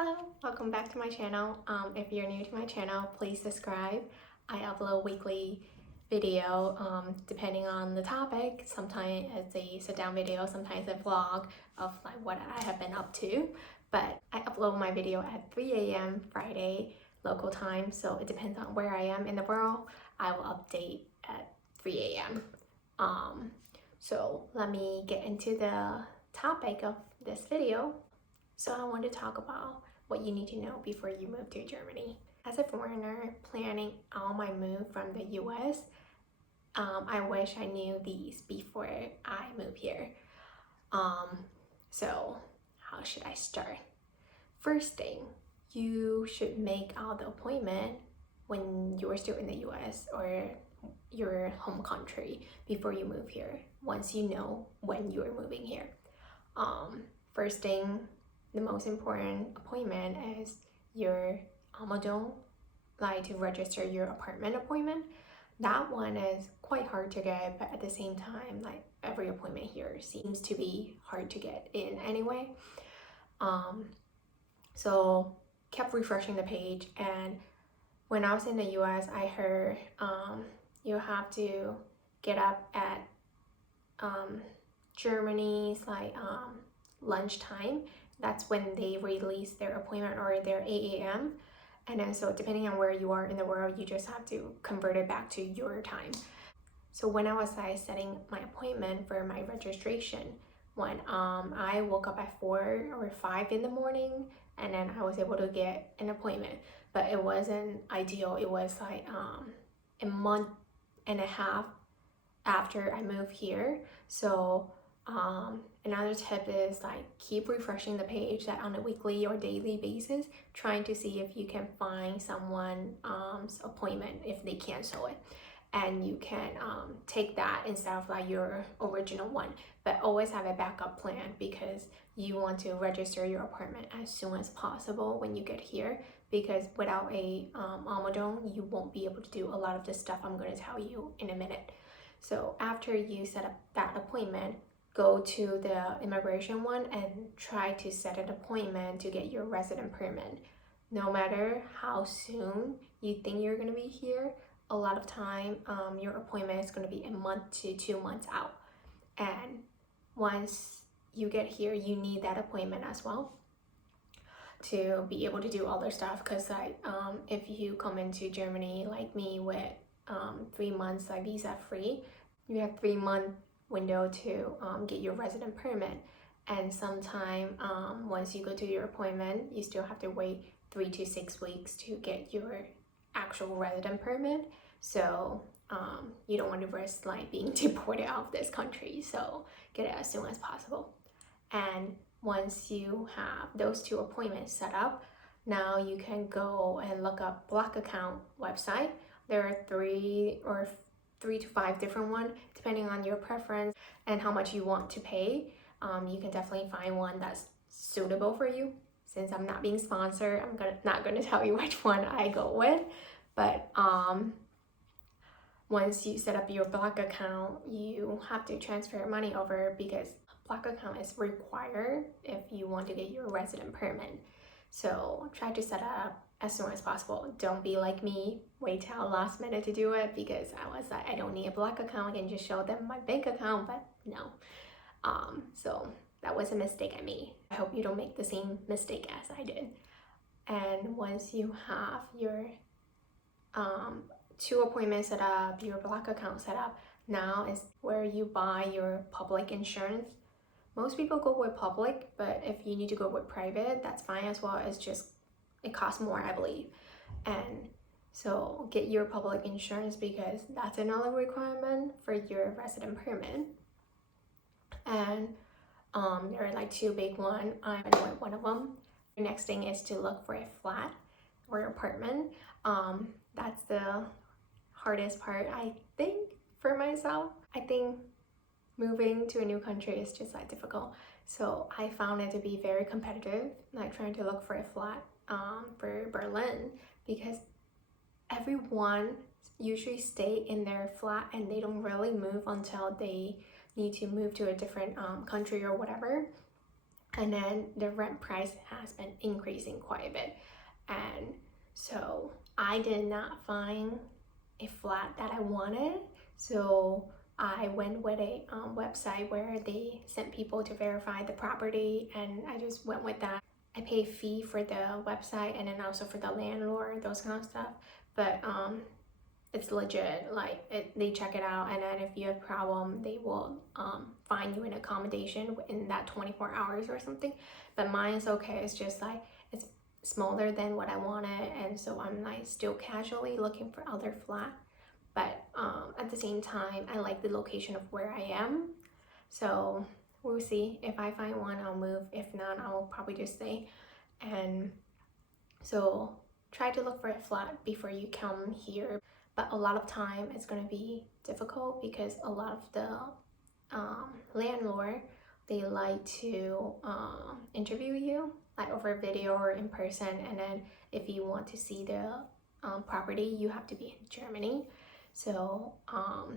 Hello, welcome back to my channel. If you're new to my channel, please subscribe. I upload weekly video depending on the topic. Sometimes it's a sit-down video, sometimes a vlog of like what I have been up to. But I upload my video at 3 a.m. Friday local time, so it depends on where I am in the world. I will update at 3 a.m. So let me get into the topic of this video. So I want to talk about what you need to know before you move to Germany. As a foreigner planning on my move from the US, I wish I knew these before I move here. So how should I start? First thing, you should make out the appointment when you're still in the US or your home country before you move here, once you know when you're moving here. First thing, the most important appointment is your Amazon, like to register your apartment appointment. That one is quite hard to get, but at the same time, like every appointment here seems to be hard to get in anyway. So kept refreshing the page, and when I was in the US, I heard you have to get up at Germany's like lunchtime. That's when they release their appointment, or their 8 a.m. And then so depending on where you are in the world, you just have to convert it back to your time. So when I was setting my appointment for my registration, when I woke up at 4 or 5 in the morning, and then I was able to get an appointment. But it wasn't ideal. It was like a month and a half after I moved here. So another tip is like keep refreshing the page that on a weekly or daily basis, trying to see if you can find someone's appointment if they cancel it, and you can take that instead of like your original one. But always have a backup plan, because you want to register your apartment as soon as possible when you get here, because without a Amazon, you won't be able to do a lot of the stuff I'm going to tell you in a minute. So after you set up that appointment, go to the immigration one and try to set an appointment to get your resident permit. No matter how soon you think you're going to be here, a lot of time your appointment is going to be a month to 2 months out. And once you get here, you need that appointment as well to be able to do all their stuff. Because like if you come into Germany like me with 3 months like visa free, you have 3-month window to get your resident permit. And sometime once you go to your appointment, you still have to wait 3 to 6 weeks to get your actual resident permit. So you don't want to risk like being deported out of this country, so get it as soon as possible. And once you have those 2 appointments set up, now you can go and look up Black Account website. There are 3 to 5 different ones depending on your preference and how much you want to pay. You can definitely find one that's suitable for you. Since I'm not being sponsored, I'm not gonna tell you which one I go with. But once you set up your Black Account, you have to transfer money over, because Black Account is required if you want to get your resident permit. So try to set up as soon as possible. Don't be like me, wait till last minute to do it, because I was like, I don't need a Black Account, I can just show them my bank account. But no. So that was a mistake I made. I hope you don't make the same mistake as I did. And once you have your 2 appointments set up, your Black Account set up, now is where you buy your public insurance. Most people go with public, but if you need to go with private, that's fine as well. It's just, it costs more, I believe. And so get your public insurance, because that's another requirement for your resident permit. And there are like 2 big ones. I'm with one of them. The next thing is to look for a flat or apartment. That's the hardest part, I think, for myself. I think moving to a new country is just like difficult. So I found it to be very competitive, like trying to look for a flat for Berlin, because everyone usually stay in their flat and they don't really move until they need to move to a different country or whatever. and then the rent price has been increasing quite a bit. And so I did not find a flat that I wanted. So I went with a website where they sent people to verify the property, and I just went with that. I pay a fee for the website and then also for the landlord, those kind of stuff. But it's legit. Like they check it out, and then if you have a problem, they will find you an accommodation in that 24 hours or something. But mine is okay. It's just like it's smaller than what I wanted, and so I'm like still casually looking for other flat. But at the same time, I like the location of where I am. So we'll see. If I find one, I'll move. If not, I will probably just stay. And so try to look for a flat before you come here. But a lot of time it's going to be difficult because a lot of the landlord, they like to interview you like over video or in person, and then if you want to see the property, you have to be in Germany. So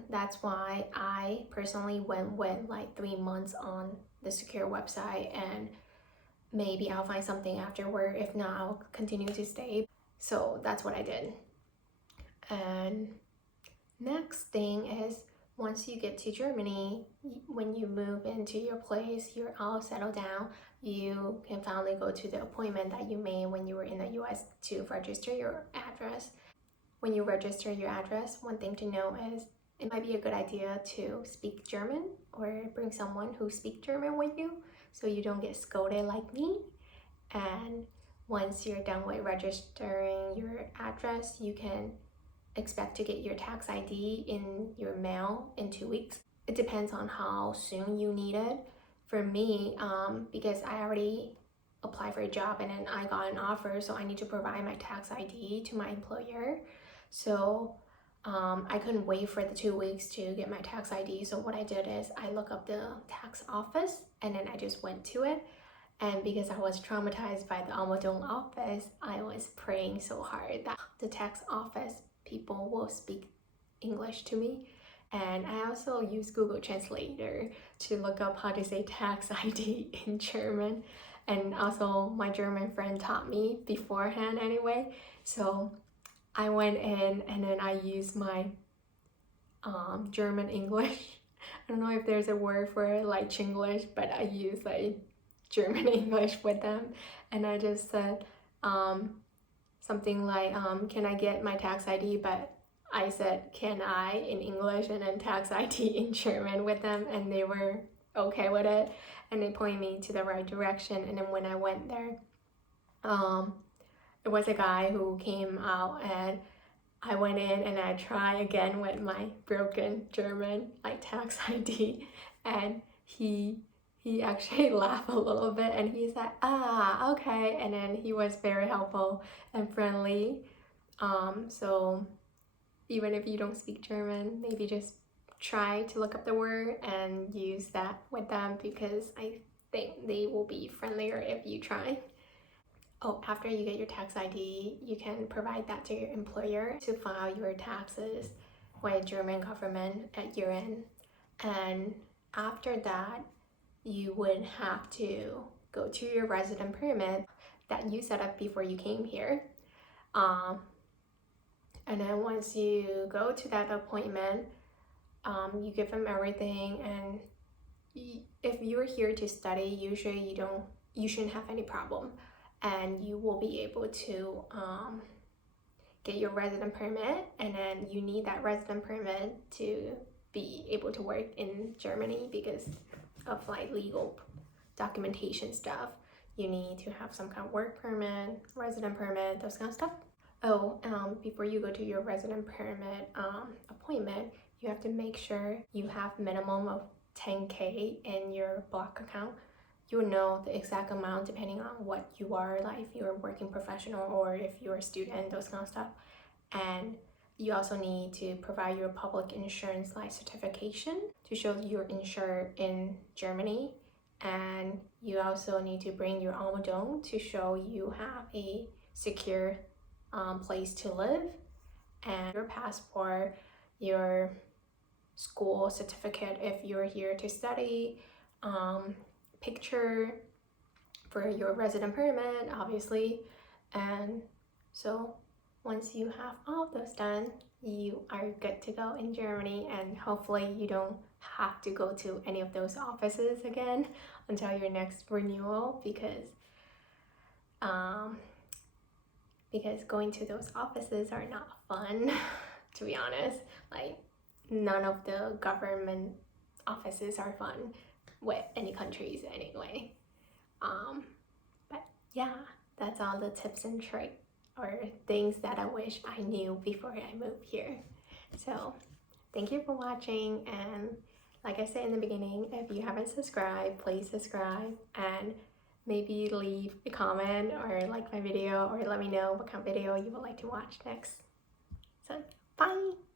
that's why I personally went with like 3 months on the secure website, and maybe I'll find something afterward. If not, I'll continue to stay. So that's what I did. And next thing is, once you get to Germany, when you move into your place, you're all settled down, you can finally go to the appointment that you made when you were in the US to register your address. When you register your address, one thing to know is it might be a good idea to speak German or bring someone who speaks German with you so you don't get scolded like me. And once you're done with registering your address, you can expect to get your tax ID in your mail in 2 weeks. It depends on how soon you need it. For me, because I already applied for a job and then I got an offer, so I need to provide my tax ID to my employer. So I couldn't wait for the 2 weeks to get my tax ID. So what I did is I looked up the tax office and then I just went to it. And because I was traumatized by the Almadong office, I was praying so hard that the tax office people will speak English to me. And I also use Google Translator to look up how to say tax ID in German. And also my German friend taught me beforehand anyway. So I went in and then I used my German English. I don't know if there's a word for it like Chinglish, but I use like German English with them. And I just said something like, can I get my tax ID? But I said, can I in English, and then tax ID in German with them, and they were okay with it. And they pointed me to the right direction. And then when I went there, it was a guy who came out, and I went in and I tried again with my broken German like tax ID, and he actually laughed a little bit and he said, ah, okay. And then he was very helpful and friendly. So even if you don't speak German, maybe just try to look up the word and use that with them, because I think they will be friendlier if you try. Oh, after you get your tax ID, you can provide that to your employer to file your taxes with German government at year end. And after that, you would have to go to your resident permit that you set up before you came here. And then once you go to that appointment, you give them everything. And if you're here to study, usually you shouldn't have any problem, and you will be able to get your resident permit. And then you need that resident permit to be able to work in Germany because of like legal documentation stuff. You need to have some kind of work permit, resident permit, those kind of stuff. Oh, before you go to your resident permit appointment, you have to make sure you have minimum of 10K in your block account. You'll know the exact amount depending on what you are, like if you're a working professional or if you're a student, those kind of stuff. And you also need to provide your public insurance like certification to show you're insured in Germany. And you also need to bring your Almadong to show you have a secure place to live, and your passport, your school certificate if you're here to study, picture, for your resident permit, obviously. And so once you have all of those done, you are good to go in Germany, and hopefully you don't have to go to any of those offices again until your next renewal, because going to those offices are not fun to be honest. Like, none of the government offices are fun with any countries anyway. But yeah, that's all the tips and tricks or things that I wish I knew before I moved here. So thank you for watching, and like I said in the beginning, if you haven't subscribed, please subscribe, and maybe leave a comment or like my video, or let me know what kind of video you would like to watch next. So bye!